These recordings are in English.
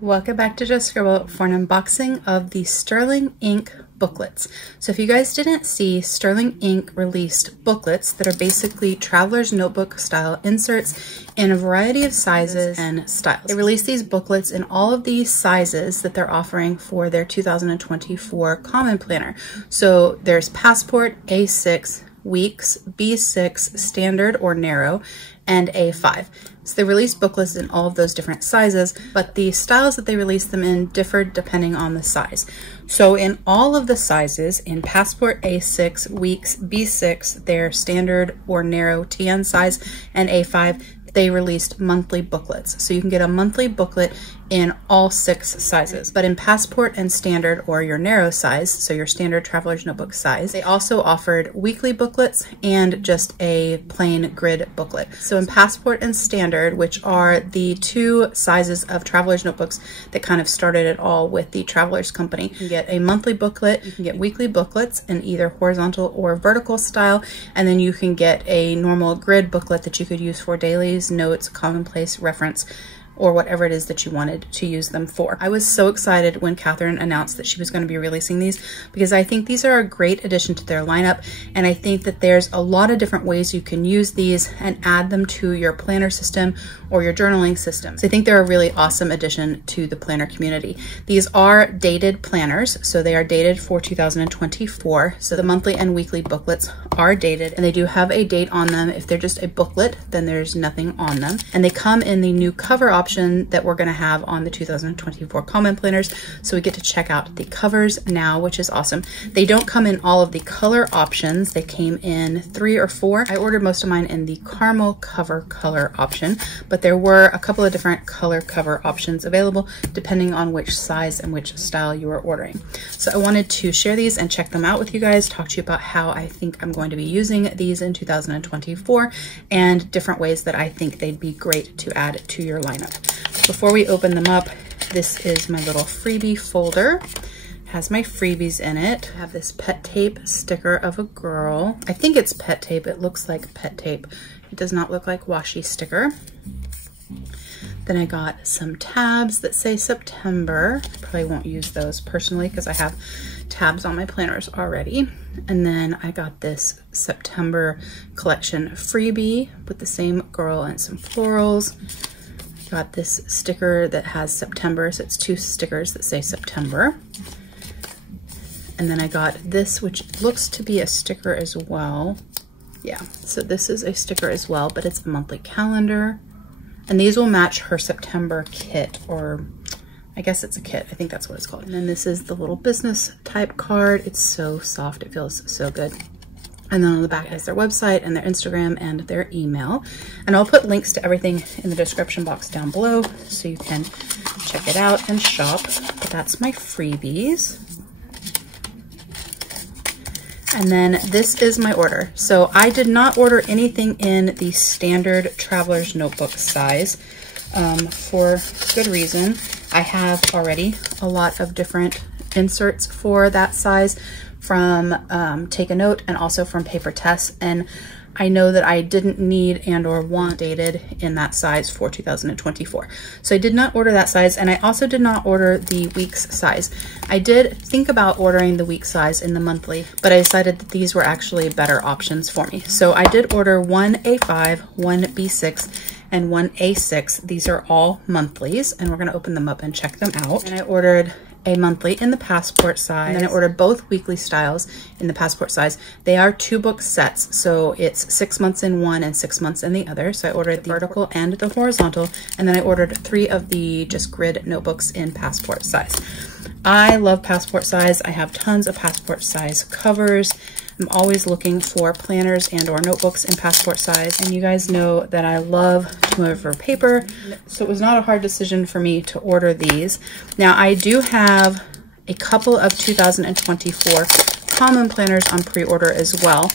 Welcome back to Just Scribble for an unboxing of the Sterling Ink booklets. So if you guys didn't see, Sterling Ink released booklets that are basically traveler's notebook style inserts in a variety of sizes and styles. They released these booklets in all of these sizes that they're offering for their 2024 Common Planner. So there's Passport, A6, Weeks, B6, Standard or Narrow, and A5. So they released booklets in all of those different sizes, but the styles that they released them in differed depending on the size. So in all of the sizes, in Passport, A6, Weeks, B6, their Standard or Narrow TN size, and A5, they released monthly booklets. So you can get a monthly booklet in all 6 sizes. But in Passport and Standard, or your narrow size, so your standard traveler's notebook size, they also offered weekly booklets and just a plain grid booklet. So in Passport and Standard, which are the 2 sizes of traveler's notebooks that kind of started it all with the Travelers Company, you can get a monthly booklet, you can get weekly booklets in either horizontal or vertical style, and then you can get a normal grid booklet that you could use for dailies, notes, commonplace, reference, or whatever it is that you wanted to use them for. I was so excited when Catherine announced that she was going to be releasing these, because I think these are a great addition to their lineup, and I think that there's a lot of different ways you can use these and add them to your planner system or your journaling system. So I think they're a really awesome addition to the planner community. These are dated planners, so they are dated for 2024. So the monthly and weekly booklets are dated, and they do have a date on them. If they're just a booklet, then there's nothing on them. And they come in the new cover option that we're going to have on the 2024 Common Planners, so we get to check out the covers now, which is awesome. They don't come in all of the color options. They came in 3 or 4. I ordered most of mine in the caramel cover color option, but there were a couple of different color cover options available depending on which size and which style you are ordering. So I wanted to share these and check them out with you guys, talk to you about how I think I'm going to be using these in 2024 and different ways that I think they'd be great to add to your lineup. Before we open them up, this is my little freebie folder. It has my freebies in it. I have this pet tape sticker of a girl. I think it's pet tape. It looks like pet tape. It does not look like washi sticker. Then I got some tabs that say September. Probably won't use those personally because I have tabs on my planners already. And then I got this September collection freebie with the same girl and some florals. Got this sticker that has September, so it's 2 stickers that say September. And then I got this, which looks to be a sticker as well. Yeah, so this is a sticker as well, but it's a monthly calendar. And these will match her September kit, or I guess it's a kit. I think that's what it's called. And then this is the little business type card. It's so soft, it feels so good. And then on the back is their website and their Instagram and their email. And I'll put links to everything in the description box down below so you can check it out and shop. But that's my freebies. And then this is my order. So I did not order anything in the standard traveler's notebook size for good reason. I have already a lot of different inserts for that size from Take a Note and also from Paper Tess, and I know that I didn't need and or want dated in that size for 2024. So I did not order that size, and I also did not order the weeks size. I did think about ordering the week size in the monthly, but I decided that these were actually better options for me. So I did order 1 A5, 1 B6, and 1 A6. These are all monthlies, and we're gonna open them up and check them out. And I ordered a monthly in the Passport size, and then I ordered both weekly styles in the Passport size. They are 2 book sets, so it's 6 months in one and 6 months in the other. So I ordered the vertical and the horizontal, and then I ordered 3 of the just grid notebooks in Passport size. I love Passport size. I have tons of Passport size covers. I'm always looking for planners and or notebooks in Passport size, and you guys know that I love to move over paper, so it was not a hard decision for me to order these. Now I do have a couple of 2024 Common Planners on pre-order as well.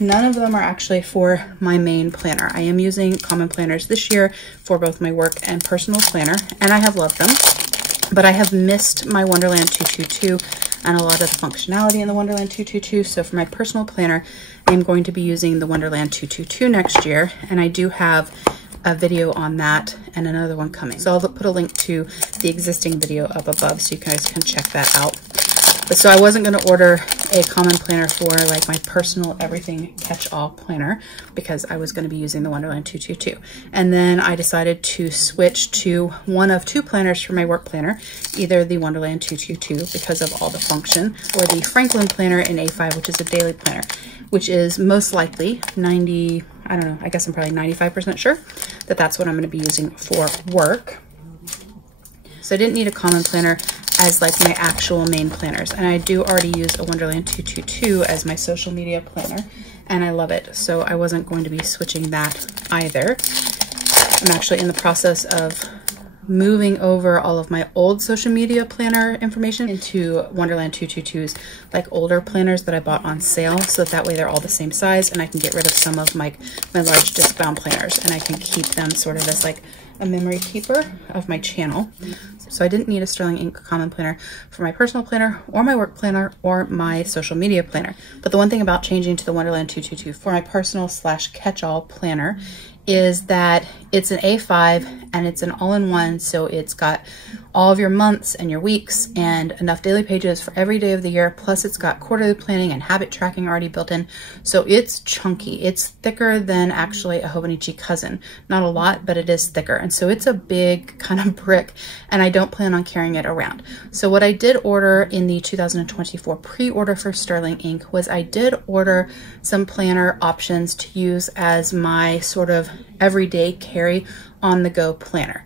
None of them are actually for my main planner. I am using Common Planners this year for both my work and personal planner, and I have loved them, but I have missed my Wonderland 222 and a lot of the functionality in the Wonderland 222. So for my personal planner, I'm going to be using the Wonderland 222 next year. And I do have a video on that and another one coming. So I'll put a link to the existing video up above so you guys can check that out. But so I wasn't going to order a common planner for like my personal everything catch-all planner because I was going to be using the Wonderland 222. And then I decided to switch to one of two planners for my work planner, either the Wonderland 222 because of all the function, or the Franklin planner in A5, which is a daily planner, which is most likely I don't know, I guess I'm probably 95% sure that that's what I'm going to be using for work. So I didn't need a common planner as like my actual main planners. And I do already use a Wonderland 222 as my social media planner, and I love it. So I wasn't going to be switching that either. I'm actually in the process of moving over all of my old social media planner information into Wonderland 222's like older planners that I bought on sale, so that way they're all the same size and I can get rid of some of my large disc bound planners and I can keep them sort of as like a memory keeper of my channel. So I didn't need a Sterling Ink common planner for my personal planner or my work planner or my social media planner. But the one thing about changing to the Wonderland 222 for my personal / catch-all planner is that it's an A5 and it's an all-in-one, so it's got all of your months and your weeks and enough daily pages for every day of the year, plus it's got quarterly planning and habit tracking already built in. So it's chunky. It's thicker than actually a Hobonichi cousin. Not a lot, but it is thicker. And so it's a big kind of brick, and I don't plan on carrying it around. So what I did order in the 2024 pre-order for Sterling Ink was I did order some planner options to use as my sort of everyday carry on the go planner.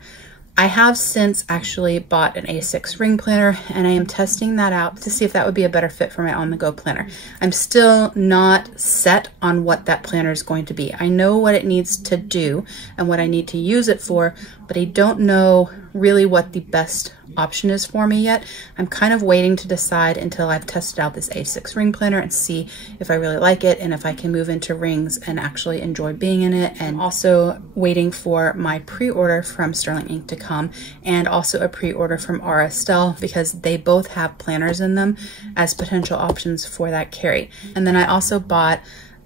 I have since actually bought an A6 ring planner, and I am testing that out to see if that would be a better fit for my on-the-go planner. I'm still not set on what that planner is going to be. I know what it needs to do and what I need to use it for, but I don't know really what the best option is for me yet. I'm kind of waiting to decide until I've tested out this A6 ring planner and see if I really like it and if I can move into rings and actually enjoy being in it. And also waiting for my pre-order from Sterling Ink to come, and also a pre-order from R. Estelle, because they both have planners in them as potential options for that carry. And then I also bought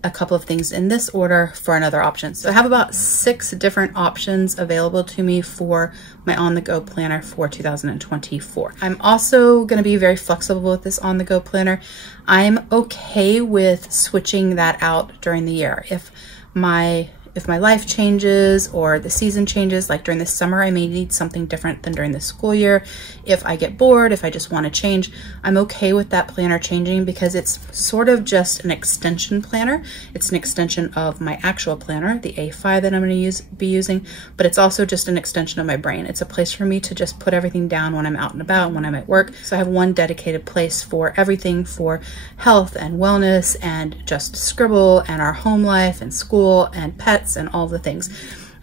a couple of things in this order for another option. So I have about 6 different options available to me for my on-the-go planner for 2024. I'm also going to be very flexible with this on-the-go planner. I'm okay with switching that out during the year. If my life changes or the season changes, like during the summer, I may need something different than during the school year. If I get bored, if I just want to change, I'm okay with that planner changing, because it's sort of just an extension planner. It's an extension of my actual planner, the A5 that I'm going to be using, but it's also just an extension of my brain. It's a place for me to just put everything down when I'm out and about, when I'm at work. So I have one dedicated place for everything for health and wellness and just scribble and our home life and school and pets and all the things.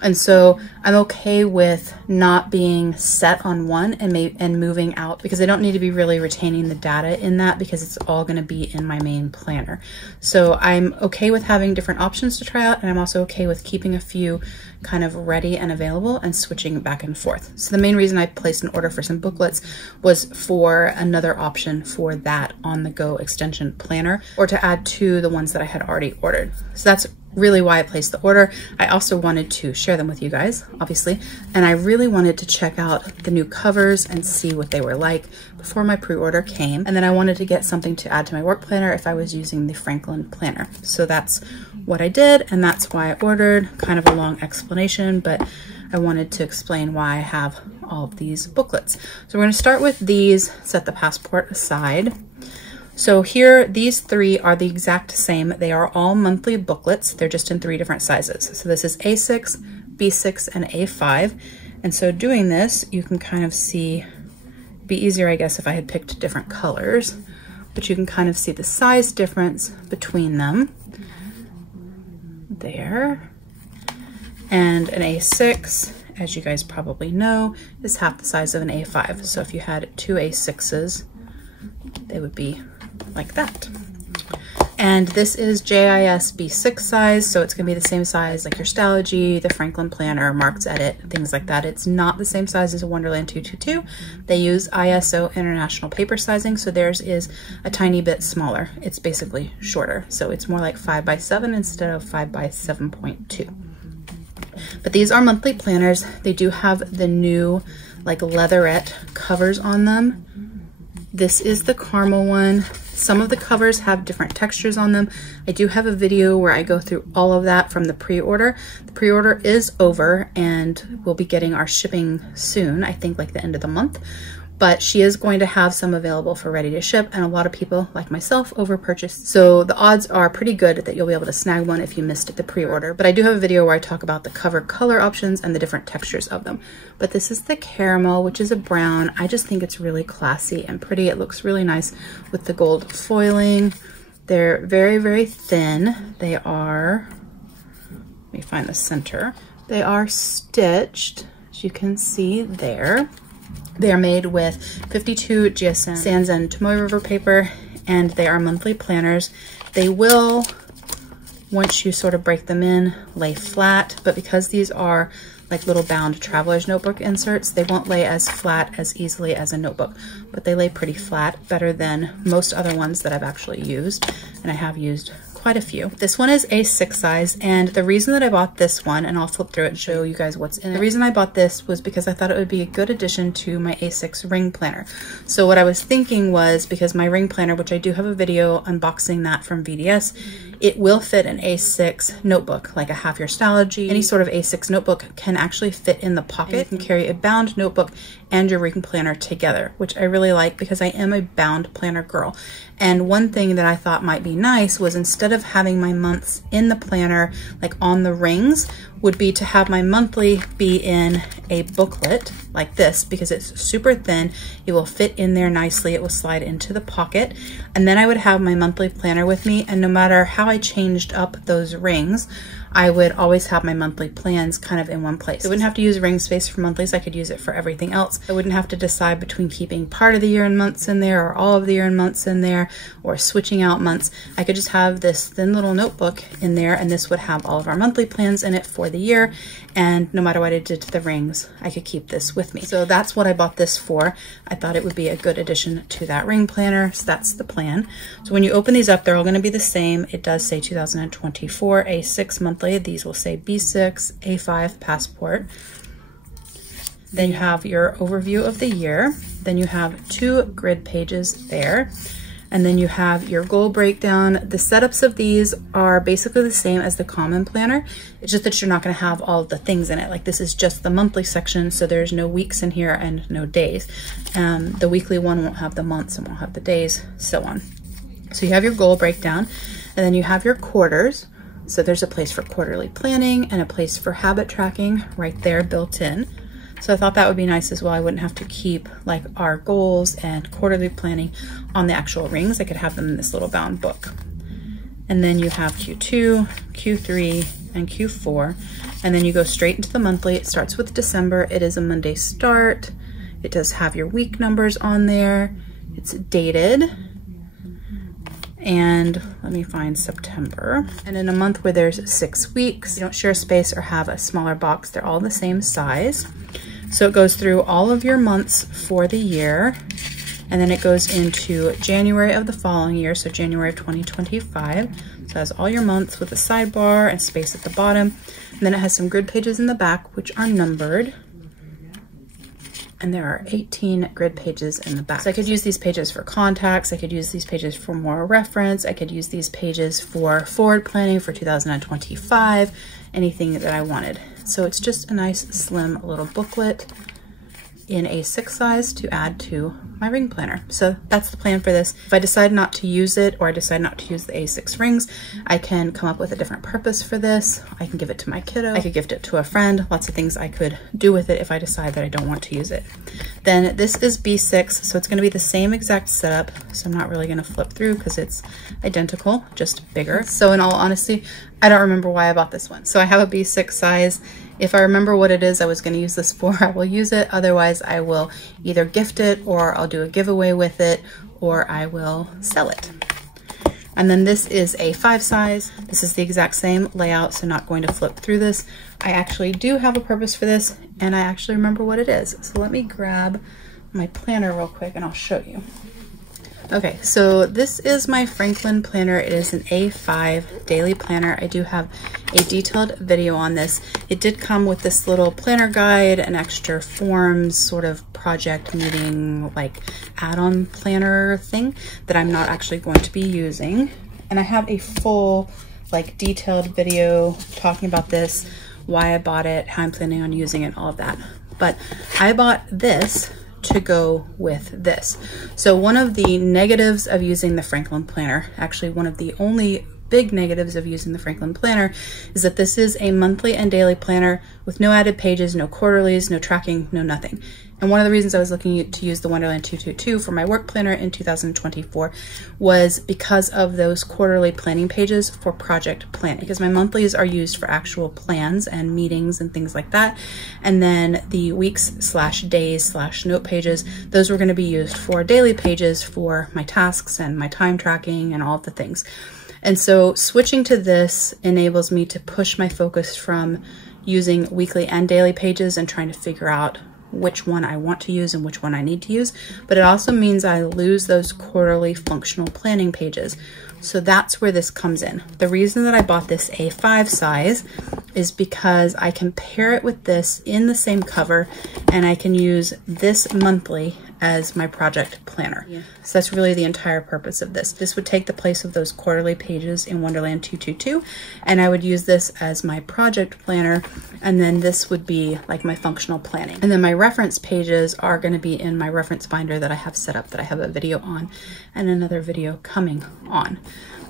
And so I'm okay with not being set on one and moving out, because I don't need to be really retaining the data in that, because it's all going to be in my main planner. So I'm okay with having different options to try out, and I'm also okay with keeping a few kind of ready and available and switching back and forth. So the main reason I placed an order for some booklets was for another option for that on-the-go extension planner, or to add to the ones that I had already ordered. So that's really why I placed the order. I also wanted to share them with you guys, obviously, and I really wanted to check out the new covers and see what they were like before my pre-order came. And then I wanted to get something to add to my work planner if I was using the Franklin planner. So that's what I did, and that's why I ordered. Kind of a long explanation, but I wanted to explain why I have all of these booklets. So we're going to start with these, set the passport aside. So here, these 3 are the exact same. They are all monthly booklets. They're just in 3 different sizes. So this is A6, B6, and A5. And so doing this, you can kind of see, it'd be easier, I guess, if I had picked different colors, but you can kind of see the size difference between them there. And an A6, as you guys probably know, is half the size of an A5. So if you had 2 A6s, they would be like that. And this is JIS B6 size, so it's going to be the same size like your Stalogy, the Franklin Planner, Mark's Edit, things like that. It's not the same size as a Wonderland 222. They use ISO International paper sizing, so theirs is a tiny bit smaller. It's basically shorter, so it's more like 5 by 7 instead of 5 by 7.2. But these are monthly planners. They do have the new like leatherette covers on them. This is the caramel one. Some of the covers have different textures on them. I do have a video where I go through all of that from the pre-order. The pre-order is over and we'll be getting our shipping soon, I think like the end of the month. But she is going to have some available for ready to ship, and a lot of people like myself over purchased. So the odds are pretty good that you'll be able to snag one if you missed the pre-order. But I do have a video where I talk about the cover color options and the different textures of them. But this is the caramel, which is a brown. I just think it's really classy and pretty. It looks really nice with the gold foiling. They're very, very thin. They are, let me find the center. They are stitched, as you can see there. They are made with 52 GSM Sans and Tomoe River paper, and they are monthly planners. They will, once you sort of break them in, lay flat, but because these are like little bound traveler's notebook inserts, they won't lay as flat as easily as a notebook, but they lay pretty flat, better than most other ones that I've actually used, and I have used quite a few. This one is A6 size, and the reason that I bought this one, and I'll flip through it and show you guys what's in it. The reason I bought this was because I thought it would be a good addition to my A6 ring planner. So what I was thinking was, because my ring planner, which I do have a video unboxing that from VDS, it will fit an A6 notebook, like a Half Your Stylogy. Any sort of A6 notebook can actually fit in the pocket. You can carry a bound notebook and your ring planner together, which I really like because I am a bound planner girl. And one thing that I thought might be nice was, instead of having my months in the planner, like on the rings, would be to have my monthly be in a booklet like this, because it's super thin. It will fit in there nicely. It will slide into the pocket. And then I would have my monthly planner with me, and no matter how I changed up those rings, I would always have my monthly plans kind of in one place. I wouldn't have to use ring space for monthlies. I could use it for everything else. I wouldn't have to decide between keeping part of the year and months in there, or all of the year and months in there, or switching out months. I could just have this thin little notebook in there, and this would have all of our monthly plans in it for the year. And no matter what I did to the rings, I could keep this with me. So that's what I bought this for. I thought it would be a good addition to that ring planner. So that's the plan. So when you open these up, they're all going to be the same. It does say 2024 A6 monthly. These will say B6, A5 passport. Then you have your overview of the year. Then you have 2 grid pages there. And then you have your goal breakdown. The setups of these are basically the same as the common planner. It's just that you're not going to have all the things in it. Like, this is just the monthly section, so there's no weeks in here and no days. The weekly one won't have the months and won't have the days, so on. So you have your goal breakdown, and then you have your quarters. So there's a place for quarterly planning and a place for habit tracking right there built in. So I thought that would be nice as well. I wouldn't have to keep like our goals and quarterly planning on the actual rings. I could have them in this little bound book. And then you have Q2, Q3, and Q4. And then you go straight into the monthly. It starts with December. It is a Monday start. It does have your week numbers on there. It's dated. And let me find September. And in a month where there's 6 weeks, you don't share space or have a smaller box. They're all the same size. So it goes through all of your months for the year. And then it goes into January of the following year, so January of 2025. So it has all your months with a sidebar and space at the bottom. And then it has some grid pages in the back, which are numbered. And there are 18 grid pages in the back. So I could use these pages for contacts. I could use these pages for more reference. I could use these pages for forward planning for 2025, anything that I wanted. So it's just a nice slim little booklet in A6 size to add to my ring planner. So that's the plan for this. If I decide not to use it, or I decide not to use the A6 rings, I can come up with a different purpose for this. I can give it to my kiddo. I could gift it to a friend. Lots of things I could do with it if I decide that I don't want to use it. Then this is B6, so it's going to be the same exact setup. So I'm not really going to flip through because it's identical, just bigger. So in all honesty, I don't remember why I bought this one. So I have a B6 size. If I remember what it is I was going to use this for, I will use it. Otherwise, I will either gift it, or I'll do a giveaway with it, or I will sell it. And then this is a 5 size. This is the exact same layout, so not going to flip through this. I actually do have a purpose for this, and I actually remember what it is. So let me grab my planner real quick and I'll show you. Okay, so this is my Franklin planner. It is an A5 daily planner. I do have a detailed video on this. It did come with this little planner guide, an extra forms, sort of project meeting, like add-on planner thing that I'm not actually going to be using. And I have a full, like, detailed video talking about this, why I bought it, how I'm planning on using it, all of that. But I bought this to go with this. So one of the negatives of using the Franklin planner, actually one of the only big negatives of using the Franklin planner, is that this is a monthly and daily planner with no added pages, no quarterlies, no tracking, no nothing. And one of the reasons I was looking to use the Wonderland 222 for my work planner in 2024 was because of those quarterly planning pages for project planning, because my monthlies are used for actual plans and meetings and things like that. And then the weeks/days/note pages, those were going to be used for daily pages for my tasks and my time tracking and all of the things. And so switching to this enables me to push my focus from using weekly and daily pages and trying to figure out which one I want to use and which one I need to use, but it also means I lose those quarterly functional planning pages. So that's where this comes in. The reason that I bought this A5 size is because I can pair it with this in the same cover, and I can use this monthly as my project planner. Yeah. So that's really the entire purpose of this. This would take the place of those quarterly pages in Wonderland 222, and I would use this as my project planner, and then this would be like my functional planning. And then my reference pages are going to be in my reference binder that I have set up, that I have a video on and another video coming on.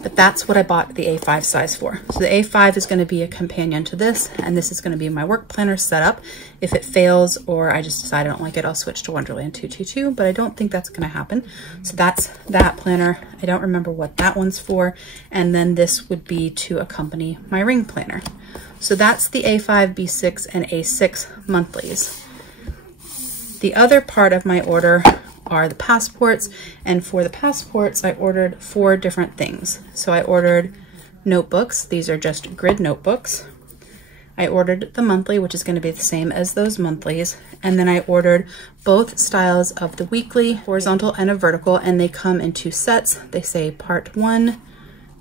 But that's what I bought the A5 size for. So the A5 is going to be a companion to this, and this is going to be my work planner setup. If it fails or I just decide I don't like it, I'll switch to Wonderland 222, but I don't think that's going to happen. So that's that planner. I don't remember what that one's for. And then this would be to accompany my ring planner. So that's the A5, B6, and A6 monthlies. The other part of my order are the passports, and for the passports I ordered 4 different things. So I ordered notebooks. These are just grid notebooks. I ordered the monthly, which is going to be the same as those monthlies, and then I ordered both styles of the weekly, horizontal and a vertical, and they come in 2 sets. They say part 1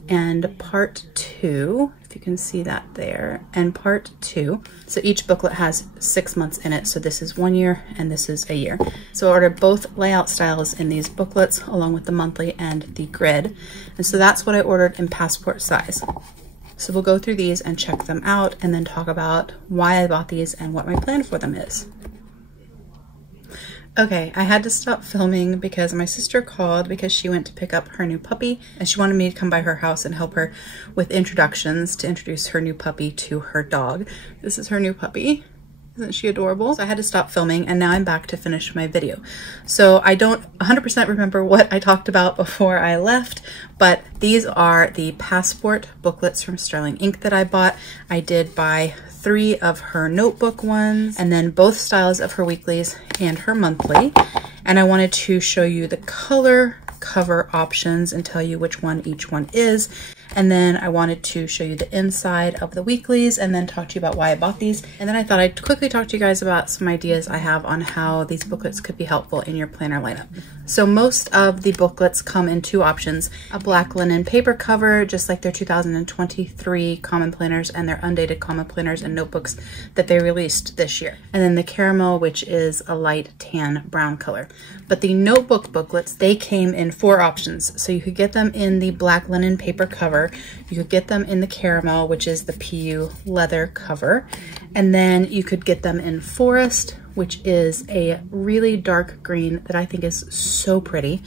and part 2, if you can see that there, and part 2. So each booklet has 6 months in it. So this is 1 year and this is a year. So I ordered both layout styles in these booklets along with the monthly and the grid. And so that's what I ordered in passport size. So we'll go through these and check them out and then talk about why I bought these and what my plan for them is. Okay, I had to stop filming because my sister called because she went to pick up her new puppy, and she wanted me to come by her house and help her with introductions to introduce her new puppy to her dog. This is her new puppy. Isn't she adorable? So I had to stop filming, and now I'm back to finish my video. So I don't 100% remember what I talked about before I left, but these are the passport booklets from Sterling Ink that I bought. I did buy 3 of her notebook ones, and then both styles of her weeklies and her monthly. And I wanted to show you the color cover options and tell you which one each one is. And then I wanted to show you the inside of the weeklies and then talk to you about why I bought these. And then I thought I'd quickly talk to you guys about some ideas I have on how these booklets could be helpful in your planner lineup. So most of the booklets come in 2 options: a black linen paper cover, just like their 2023 common planners and their undated common planners and notebooks that they released this year. And then the caramel, which is a light tan brown color. But the notebook booklets, they came in 4 options. So you could get them in the black linen paper cover, you could get them in the caramel, which is the PU leather cover, and then you could get them in forest, which is a really dark green that I think is so pretty.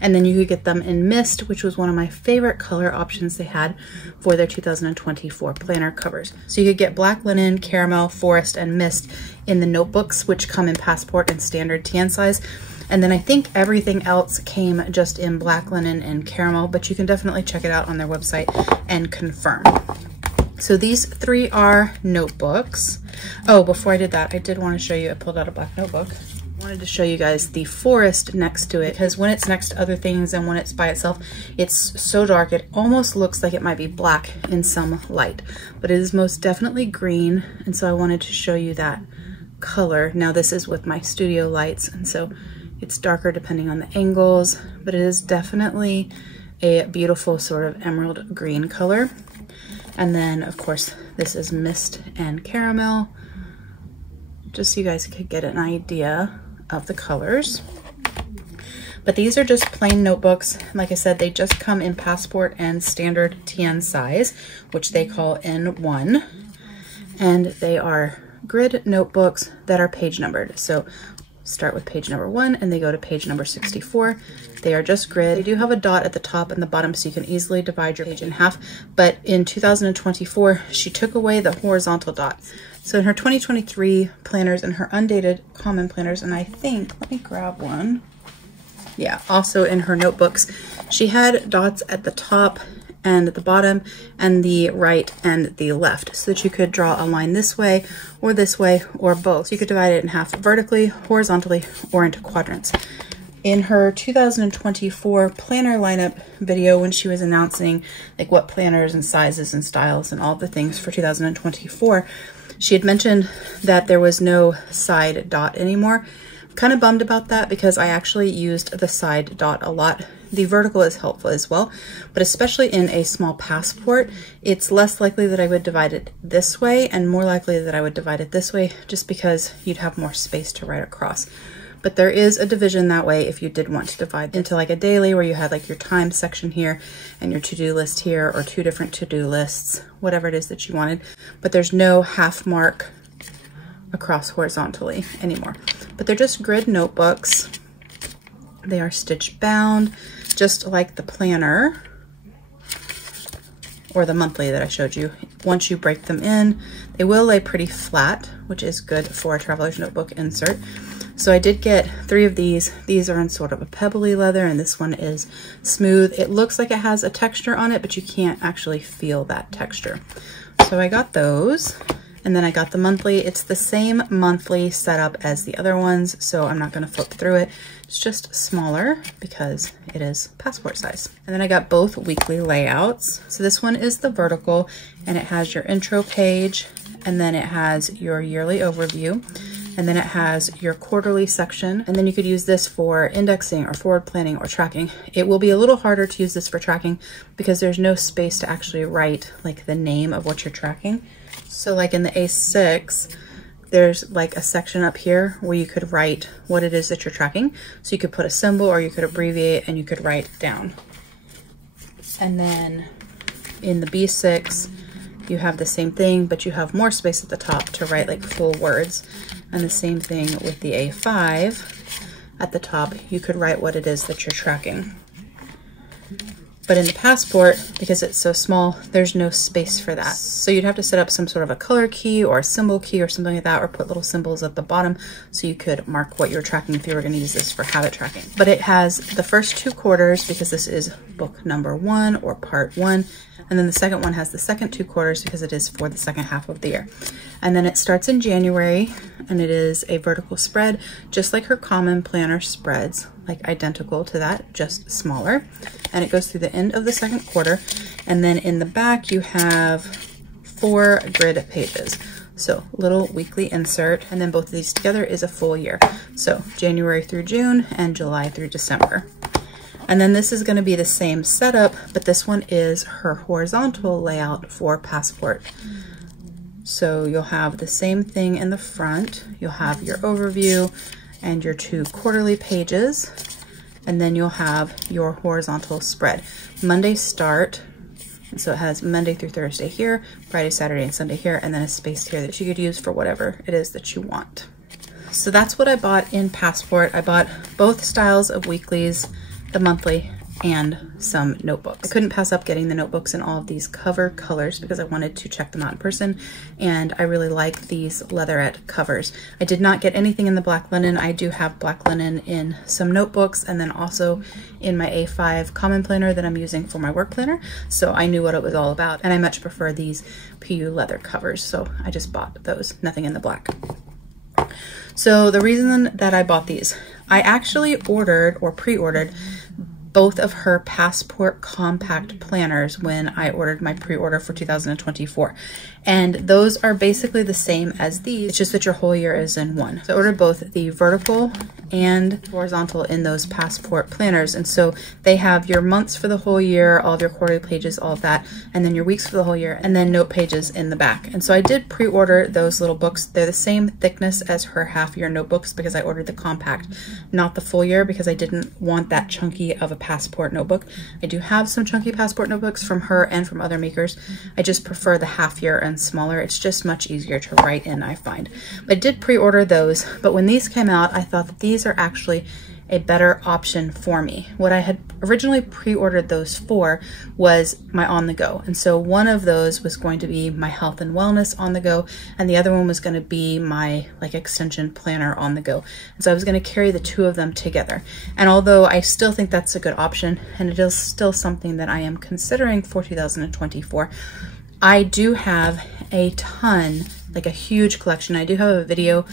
And then you could get them in mist, which was one of my favorite color options they had for their 2024 planner covers. So you could get black linen, caramel, forest, and mist in the notebooks, which come in passport and standard tan size. And then I think everything else came just in black linen and caramel, but you can definitely check it out on their website and confirm. So these 3 are notebooks. Oh, before I did that, I did want to show you, I pulled out a black notebook. I wanted to show you guys the forest next to it, because when it's next to other things and when it's by itself, it's so dark it almost looks like it might be black in some light, but it is most definitely green. And so I wanted to show you that color. Now this is with my studio lights, and so It's darker depending on the angles, but it is definitely a beautiful sort of emerald green color. And then of course this is mist and caramel, just so you guys could get an idea of the colors. But these are just plain notebooks. Like I said, they just come in passport and standard TN size, which they call N1. And they are grid notebooks that are page numbered. So start with page number 1 and they go to page number 64. They are just grid. They do have a dot at the top and the bottom, so you can easily divide your page in half. But in 2024, she took away the horizontal dot. So in her 2023 planners and her undated common planners, and I think, let me grab one. Yeah, also in her notebooks, she had dots at the top and at the bottom and the right and the left, so that you could draw a line this way or both. So you could divide it in half vertically, horizontally, or into quadrants. In her 2024 planner lineup video, when she was announcing like what planners and sizes and styles and all the things for 2024, she had mentioned that there was no side dot anymore. Kind of bummed about that because I actually used the side dot a lot. The vertical is helpful as well, but especially in a small passport, it's less likely that I would divide it this way and more likely that I would divide it this way, just because you'd have more space to write across. But there is a division that way if you did want to divide into like a daily, where you had like your time section here and your to-do list here, or 2 different to-do lists, whatever it is that you wanted. But there's no half mark across horizontally anymore. But they're just grid notebooks. They are stitch bound, just like the planner or the monthly that I showed you. Once you break them in, they will lay pretty flat, which is good for a traveler's notebook insert. So I did get 3 of these. These are in sort of a pebbly leather, and this one is smooth. It looks like it has a texture on it, but you can't actually feel that texture. So I got those. And then I got the monthly. It's the same monthly setup as the other ones, so I'm not going to flip through it. It's just smaller because it is passport size. And then I got both weekly layouts. So this one is the vertical, and it has your intro page, and then it has your yearly overview, and then it has your quarterly section. And then you could use this for indexing or forward planning or tracking. It will be a little harder to use this for tracking because there's no space to actually write like the name of what you're tracking. So like in the A6, there's like a section up here where you could write what it is that you're tracking. So you could put a symbol, or you could abbreviate, and you could write down. And then in the B6, you have the same thing, but you have more space at the top to write like full words. And the same thing with the A5. At the top, you could write what it is that you're tracking. But in the passport, because it's so small, there's no space for that. So you'd have to set up some sort of a color key or a symbol key or something like that, or put little symbols at the bottom so you could mark what you're tracking if you were going to use this for habit tracking. But it has the first 2 quarters, because this is book number 1 or part 1. And then the second one has the second 2 quarters because it is for the second half of the year. And then it starts in January, and it is a vertical spread, just like her common planner spreads, like identical to that, just smaller. And it goes through the end of the second quarter. And then in the back, you have 4 grid pages. So little weekly insert, and then both of these together is a full year. So January through June and July through December. And then this is going to be the same setup, but this one is her horizontal layout for passport. So you'll have the same thing in the front. You'll have your overview and your 2 quarterly pages, and then you'll have your horizontal spread. Monday start, and so it has Monday through Thursday here, Friday, Saturday, and Sunday here, and then a space here that you could use for whatever it is that you want. So that's what I bought in passport. I bought both styles of weeklies, the monthly, and some notebooks. I couldn't pass up getting the notebooks in all of these cover colors because I wanted to check them out in person, and I really like these leatherette covers. I did not get anything in the black linen. I do have black linen in some notebooks, and then also in my A5 common planner that I'm using for my work planner, so I knew what it was all about, and I much prefer these PU leather covers, so I just bought those, nothing in the black. So the reason that I bought these, I actually ordered or pre-ordered both of her passport compact planners when I ordered my pre-order for 2024. And those are basically the same as these. It's just that your whole year is in one. So I ordered both the vertical and horizontal in those passport planners. And so they have your months for the whole year, all of your quarterly pages, all of that, and then your weeks for the whole year, and then note pages in the back. And so I did pre-order those little books. They're the same thickness as her half-year notebooks because I ordered the compact, not the full year, because I didn't want that chunky of a passport notebook. I do have some chunky passport notebooks from her and from other makers. I just prefer the half-year and smaller. It's just much easier to write in, I find. But I did pre-order those, but when these came out, I thought that these are actually a better option for me. What I had originally pre-ordered those for was my on the go. And so one of those was going to be my health and wellness on the go, and the other one was going to be my like extension planner on the go. And so I was going to carry the two of them together. And although I still think that's a good option, and it is still something that I am considering for 2024, I do have a ton, like a huge collection. I do have a video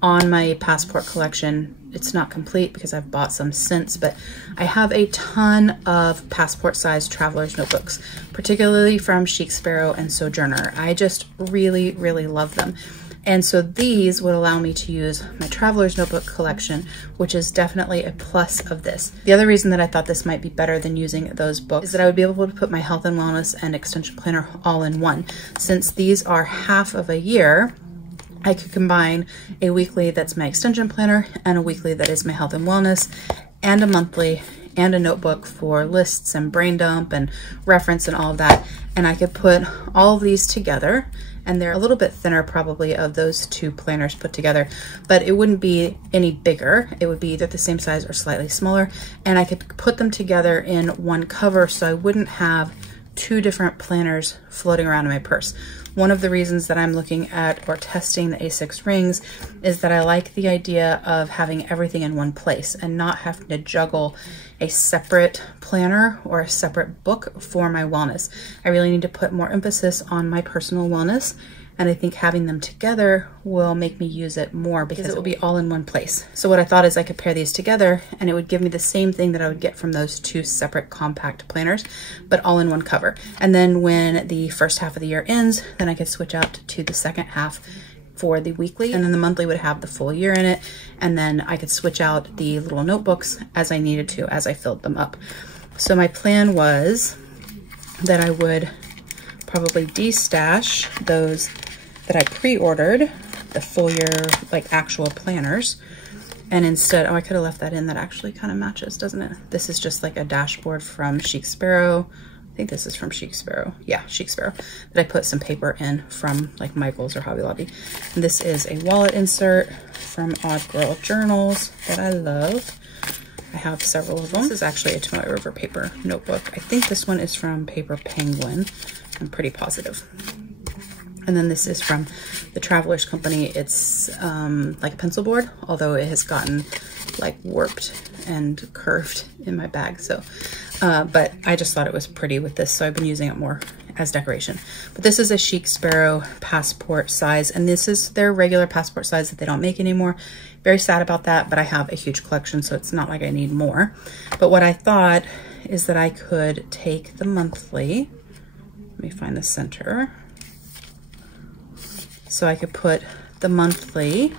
on my passport collection. It's not complete because I've bought some since, but I have a ton of passport size traveler's notebooks, particularly from Chic Sparrow and Sojourner. I just really, really love them. And so these would allow me to use my traveler's notebook collection, which is definitely a plus of this. The other reason that I thought this might be better than using those books is that I would be able to put my health and wellness and extension planner all in one. Since these are half of a year, I could combine a weekly that's my extension planner and a weekly that is my health and wellness, and a monthly and a notebook for lists and brain dump and reference and all of that. And I could put all of these together, and they're a little bit thinner probably of those two planners put together, but it wouldn't be any bigger. It would be either the same size or slightly smaller. And I could put them together in one cover so I wouldn't have two different planners floating around in my purse. One of the reasons that I'm looking at or testing the A6 rings is that I like the idea of having everything in one place and not having to juggle a separate planner or a separate book for my wellness. I really need to put more emphasis on my personal wellness, and I think having them together will make me use it more because it will be all in one place. So what I thought is I could pair these together and it would give me the same thing that I would get from those two separate compact planners, but all in one cover. And then when the first half of the year ends, then I could switch out to the second half for the weekly, and then the monthly would have the full year in it. And then I could switch out the little notebooks as I needed to, as I filled them up. So my plan was that I would probably de-stash those that I pre-ordered, the full year, like actual planners. And instead, oh, I could have left that in. That actually kind of matches, doesn't it? This is just like a dashboard from Chic Sparrow. I think this is from Chic Sparrow. Yeah, Chic Sparrow. That I put some paper in from like Michael's or Hobby Lobby. And this is a wallet insert from Odd Girl Journals that I love. I have several of them. This is actually a Tomoe River paper notebook. I think this one is from Paper Penguin. I'm pretty positive. And then this is from the Traveler's Company. It's like a pencil board, although it has gotten like warped and curved in my bag. So, but I just thought it was pretty with this, so I've been using it more as decoration. But this is a Chic Sparrow passport size, and this is their regular passport size that they don't make anymore. Very sad about that, but I have a huge collection, so it's not like I need more. But what I thought is that I could take the monthly, let me find the center. So I could put the monthly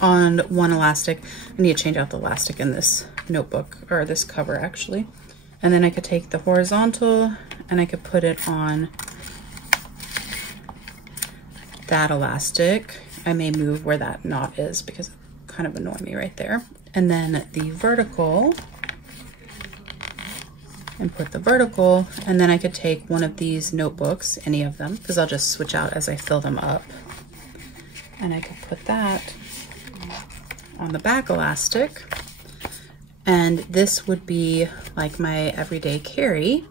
on one elastic. I need to change out the elastic in this notebook, or this cover actually. And then I could take the horizontal and I could put it on that elastic. I may move where that knot is because it kind of annoyed me right there. And then the vertical, and put the vertical, and then I could take one of these notebooks, any of them, because I'll just switch out as I fill them up. And I could put that on the back elastic. And this would be like my everyday carry.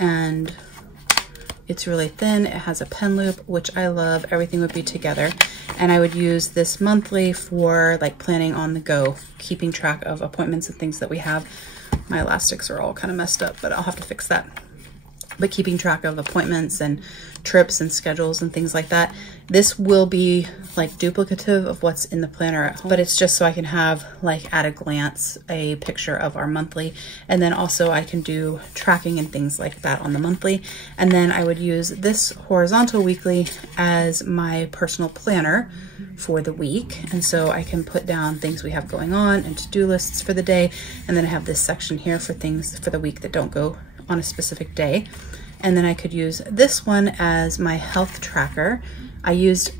And it's really thin. It has a pen loop, which I love. Everything would be together. And I would use this monthly for like planning on the go, keeping track of appointments and things that we have. My elastics are all kind of messed up, but I'll have to fix that. but keeping track of appointments and trips and schedules and things like that. This will be like duplicative of what's in the planner at home, but it's just so I can have like at a glance a picture of our monthly, and then also I can do tracking and things like that on the monthly. And then I would use this horizontal weekly as my personal planner for the week, and so I can put down things we have going on and to-do lists for the day, and then I have this section here for things for the week that don't go on a specific day. And then I could use this one as my health tracker. I used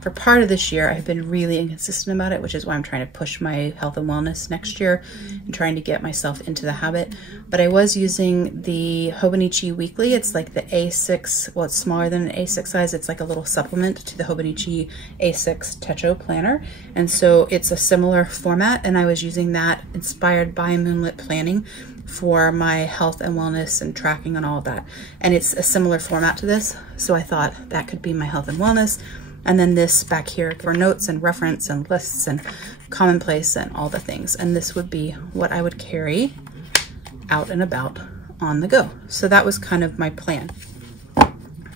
for part of this year, I've been really inconsistent about it, which is why I'm trying to push my health and wellness next year and trying to get myself into the habit. But I was using the Hobonichi Weekly. It's like the A6, well, it's smaller than an A6 size. It's like a little supplement to the Hobonichi A6 Techo planner. And so it's a similar format, and I was using that inspired by Moonlit Planning for my health and wellness and tracking and all of that. And it's a similar format to this, so I thought that could be my health and wellness. And then this back here for notes and reference and lists and commonplace and all the things. And this would be what I would carry out and about on the go. So that was kind of my plan.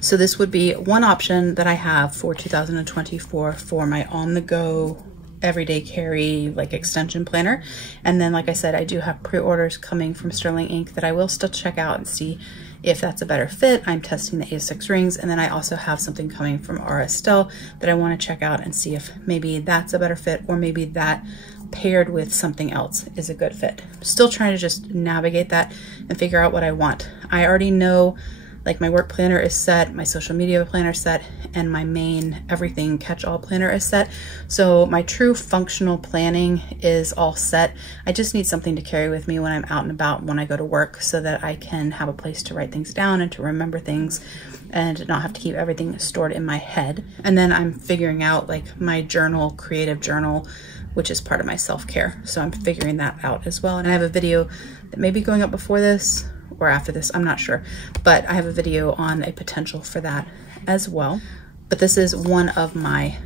So this would be one option that I have for 2024 for my on the go everyday carry like extension planner. And then, like I said, I do have pre-orders coming from Sterling Ink that I will still check out and see if that's a better fit. I'm testing the A6 rings, and then I also have something coming from R. Estelle that I want to check out and see if maybe that's a better fit, or maybe that paired with something else is a good fit. Still trying to just navigate that and figure out what I want. I already know like my work planner is set, my social media planner is set, and my main everything catch-all planner is set. So my true functional planning is all set. I just need something to carry with me when I'm out and about, when I go to work, so that I can have a place to write things down and to remember things and not have to keep everything stored in my head. And then I'm figuring out like my journal, creative journal, which is part of my self-care. So I'm figuring that out as well. And I have a video that may be going up before this or after this, I'm not sure, but I have a video on a potential for that as well. But this is one of my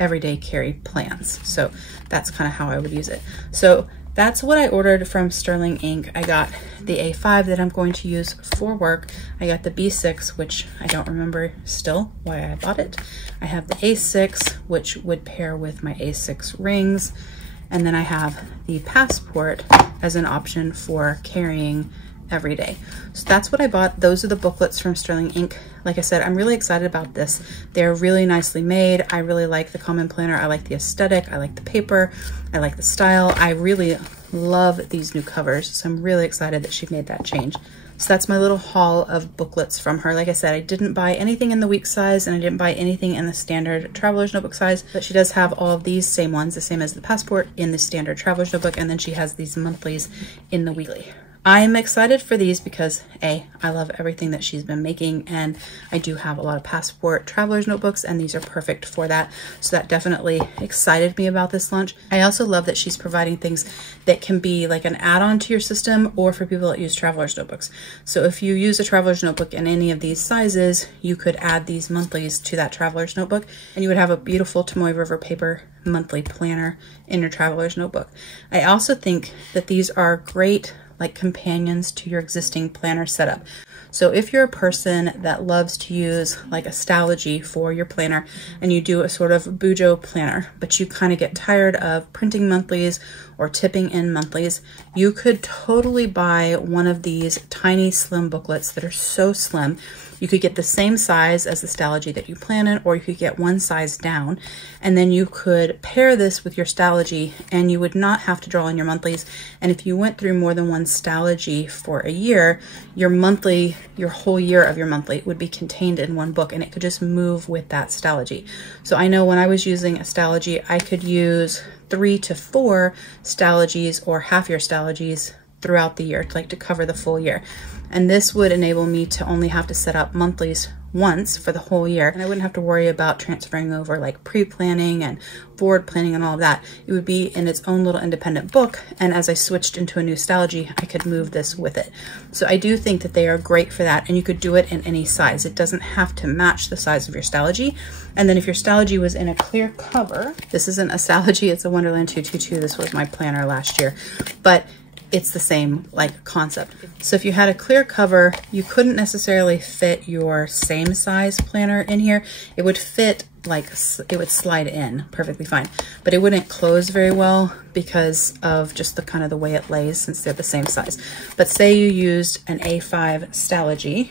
everyday carry plans. So that's kind of how I would use it. So that's what I ordered from Sterling Ink. I got the A5 that I'm going to use for work. I got the B6, which I don't remember still why I bought it. I have the A6, which would pair with my A6 rings. And then I have the Passport as an option for carrying every day. So that's what I bought. Those are the booklets from Sterling Ink. Like I said, I'm really excited about this. They're really nicely made. I really like the common planner. I like the aesthetic. I like the paper. I like the style. I really love these new covers. So I'm really excited that she made that change. So that's my little haul of booklets from her. Like I said, I didn't buy anything in the week size, and I didn't buy anything in the standard traveler's notebook size, but she does have all of these same ones, the same as the Passport, in the standard traveler's notebook, and then she has these monthlies in the weekly. I'm excited for these because I love everything that she's been making, and I do have a lot of Passport traveler's notebooks, and these are perfect for that. So that definitely excited me about this launch. I also love that she's providing things that can be like an add-on to your system, or for people that use traveler's notebooks. So if you use a traveler's notebook in any of these sizes, you could add these monthlies to that traveler's notebook, and you would have a beautiful Tomoe River paper monthly planner in your traveler's notebook. I also think that these are great like companions to your existing planner setup. So if you're a person that loves to use like Astrology for your planner, and you do a sort of Bujo planner, but you kind of get tired of printing monthlies or tipping in monthlies, you could totally buy one of these tiny slim booklets that are so slim. You could get the same size as the Astrology that you plan in, or you could get one size down, and then you could pair this with your Astrology, and you would not have to draw in your monthlies. And if you went through more than one Astrology for a year, your monthly, your whole year of your monthly would be contained in one book, and it could just move with that Astrology. So I know when I was using Astrology, I could use 3 to 4 Astrologies or half year Astrologies throughout the year, like to cover the full year. And this would enable me to only have to set up monthlies once for the whole year, and I wouldn't have to worry about transferring over like pre-planning and forward planning and all of that. It would be in its own little independent book, and as I switched into a new Astrology, I could move this with it. So I do think that they are great for that, and you could do it in any size. It doesn't have to match the size of your Astrology. And then if your Astrology was in a clear cover, this isn't a Astrology, it's a Wonderland 222. This was my planner last year, but it's the same like concept. So if you had a clear cover, you couldn't necessarily fit your same size planner in here. It would fit, like it would slide in perfectly fine, but it wouldn't close very well because of just the kind of the way it lays, since they're the same size. But say you used an A5 Stalogy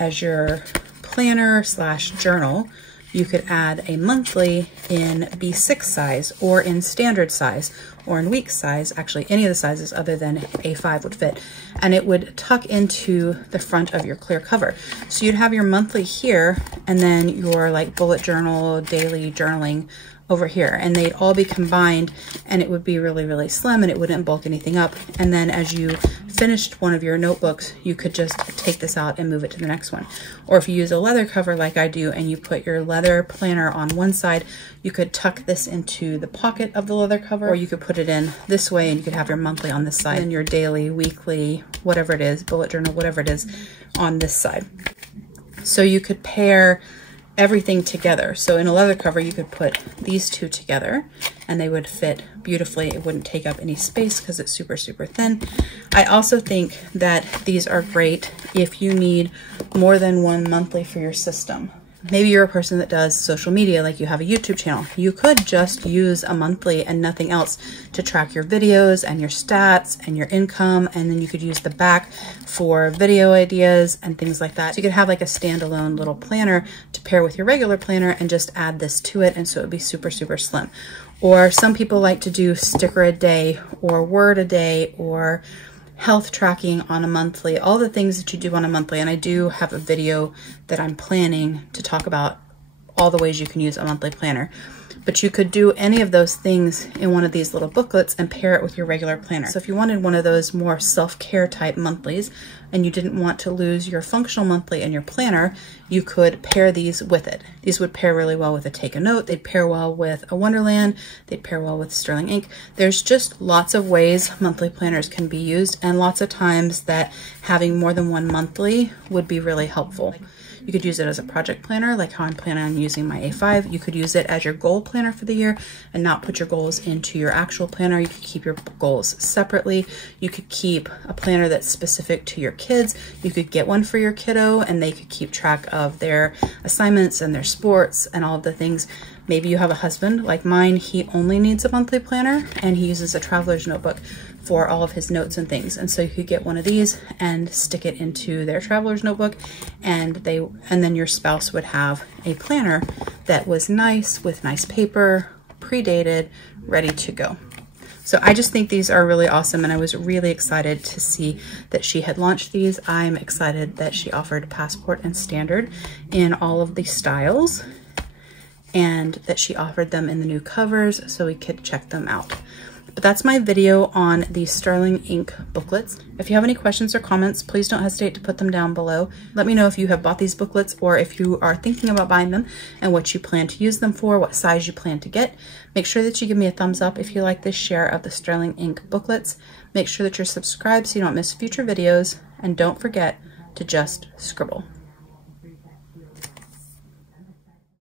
as your planner slash journal, you could add a monthly in B6 size, or in standard size, or in week size. Actually, any of the sizes other than A5 would fit, and it would tuck into the front of your clear cover. So you'd have your monthly here, and then your like bullet journal, daily journaling over here, and they'd all be combined, and it would be really, really slim, and it wouldn't bulk anything up. And then as you finished one of your notebooks, you could just take this out and move it to the next one. Or if you use a leather cover like I do, and you put your leather planner on one side, you could tuck this into the pocket of the leather cover, or you could put it in this way, and you could have your monthly on this side and your daily, weekly, whatever it is, bullet journal, whatever it is, on this side. So you could pair everything together. So in a leather cover, you could put these two together and they would fit beautifully. It wouldn't take up any space because it's super, super thin. I also think that these are great if you need more than one monthly for your system. Maybe you're a person that does social media, like you have a YouTube channel. You could just use a monthly and nothing else to track your videos and your stats and your income, and then you could use the back for video ideas and things like that. So you could have like a standalone little planner to pair with your regular planner and just add this to it, and so it would be super, super slim. Or some people like to do sticker a day or word a day or health tracking on a monthly, all the things that you do on a monthly. And I do have a video that I'm planning to talk about all the ways you can use a monthly planner. But you could do any of those things in one of these little booklets and pair it with your regular planner. So if you wanted one of those more self-care type monthlies and you didn't want to lose your functional monthly and your planner, you could pair these with it. These would pair really well with a Take a Note. They'd pair well with a Wonderland. They'd pair well with Sterling ink. There's just lots of ways monthly planners can be used, and lots of times that having more than one monthly would be really helpful. You could use it as a project planner, like how I'm planning on using my A5. You could use it as your goal planner for the year and not put your goals into your actual planner. You could keep your goals separately. You could keep a planner that's specific to your kids. You could get one for your kiddo and they could keep track of their assignments and their sports and all of the things. Maybe you have a husband like mine. He only needs a monthly planner and he uses a traveler's notebook for all of his notes and things. And so you could get one of these and stick it into their traveler's notebook, and then your spouse would have a planner that was nice, with nice paper, pre-dated, ready to go. So I just think these are really awesome, and I was really excited to see that she had launched these. I'm excited that she offered Passport and Standard in all of the styles, and that she offered them in the new covers so we could check them out. But that's my video on the Sterling ink booklets. If you have any questions or comments, please don't hesitate to put them down below. Let me know if you have bought these booklets or if you are thinking about buying them and what you plan to use them for, what size you plan to get. Make sure that you give me a thumbs up if you like this share of the Sterling ink booklets. Make sure that you're subscribed so you don't miss future videos, and don't forget to just scribble.